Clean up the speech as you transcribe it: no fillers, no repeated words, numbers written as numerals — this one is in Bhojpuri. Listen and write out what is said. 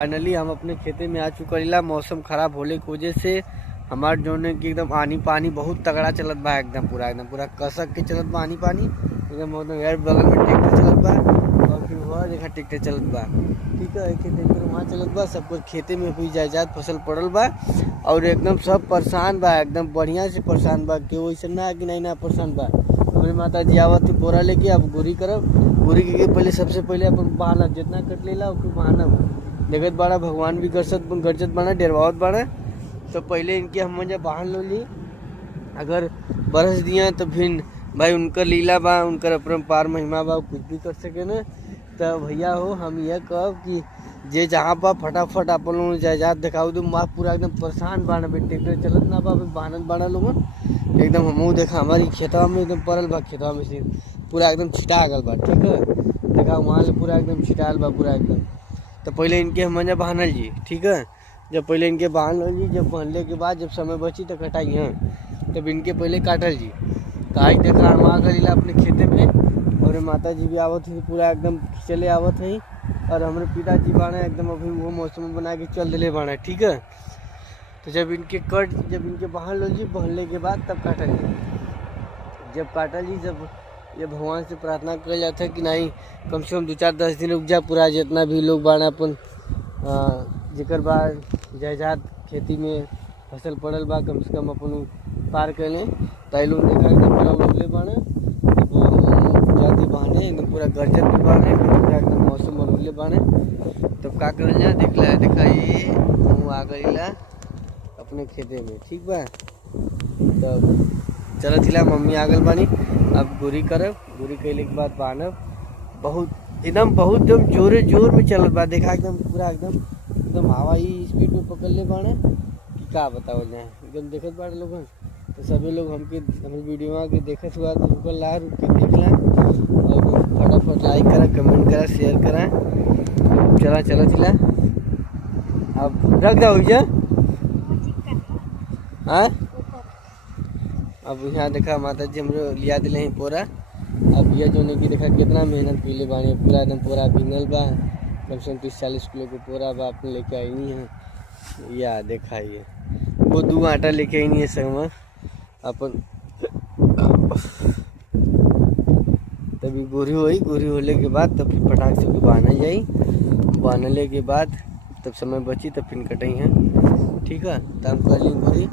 फाइनली हम अपने खेते में आ चुका। मौसम खराब होने की वजह से हमारे जोने की एकदम आनी पानी बहुत तगड़ा चलत बा। एकदम पूरा कसक के चलत बा आनी पानी एकदम यार। बगल में ट्रैक्टर चलत बा और फिर वहाँ देखा ट्रैक्टर चलत बा। ठीक है, एक ट्रैक्टर वहाँ चलत बा। सब कुछ खेते में हुई जायदाद फसल पड़ल बा और एकदम सब परेशान बा, एकदम बढ़िया से परेशान बा। केहू ऐसा ना कि नहीं ना परेशान बा। हमारे माता जी आवत बोरा लेके अब गोरी करब। गोरी के पहले सबसे पहले अपन बानब, जितना कट लेला उसको बानब। देखत बाड़ा भगवान भी गरजत बाड़ा, डेरवावत बाड़ा। तो पहले इनके हम जब बाहन लो ली, अगर बरस दिया तो फिर भाई उनकर लीला बा, उनकर अपरंपार महिमा बा, कुछ भी कर सके न। तो भैया हो हम यह कहब कि जे जहाँ पा फटाफट अपन लोग जायदाद दिखाओ दो। माँ पूरा एकदम परेशान बाड़ा, ट्रैक्टर चलत ना बा, बानत बाड़ा लोगन एकदम। हमू देखा हमारी खेतवा में एकदम पड़ल बा, खेतवा में से पूरा एकदम छिटा गल बा। ठीक है, देखा वहाँ से पूरा एकदम छिटाल बा पूरा एकदम। तो पहले इनके हम जब बांधल जी। ठीक है, जब पहले इनके बांध लो जी, जब बांधने के बाद जब समय बची तो कटाई हैं, तब इनके पहले काटल जी। काट देखा हम आ गई अपने खेते में और माता जी भी आवत हुई, पूरा एकदम खिंचले आवत है। और हमारे पिताजी बाढ़ एकदम अभी वो मौसम बना के चल दिले बाढ़। ठीक है, तो जब इनके बांध लो जी, बांधने के बाद तब काटल जी। जब काटल जी, जब ये भगवान से प्रार्थना कर जाता है कि नहीं कम से कम 2-4-10 दिन रुक जा। पूरा जितना भी लोग बाड़ा अपन जिकर बाद जायदाद खेती में फसल पड़ल बा, कम से कम अपन पार कर लें। ताई लोग देखा एकदम पूरा उगले बाड़े, जाती बहाने एकदम पूरा गरजत भी बाड़े, एकदम मौसम उगले बाड़े। तब का करल जा, देखा ये हम आ गईला अपने खेते में। ठीक बा, तब चलो थिला मम्मी आ गल बानी। अब गोरी करब, गोरी कैले के बाद बांधब। बहुत एकदम जोर में चलत बा। देखा एकदम पूरा एकदम हवा ही स्पीड में पकड़ ले बाड़े कि का बताओ जाए। एकदम देखत बाड़े लोगन। तो सभी लोग हमारे वीडियो में देखत हुआ तो ऊपर ला रुक के देख लें और फटाफट लाइक करा, कमेंट करा, शेयर करा। चला थिला अब रख दो भैया। हाँ, अब यहाँ देखा माता जी हमरो लिया दिले हैं पूरा। अब ये जो नहीं कि देखा कितना मेहनत पीले बानी, पूरा एकदम पूरा भिंगल बा। कम से कम 30-40 किलो के पूरा बा अपने लेके आई नहीं है। या देखा ये वो 2 आटा लेके आई नहीं है संग में अपन। तभी गोरी हुई, गोरी होने के बाद तब फिर पटाख से बांधा जाई। बांधले के बाद तब समय बची तब फिर कटाई है। ठीक है, तब कर ली गोरी।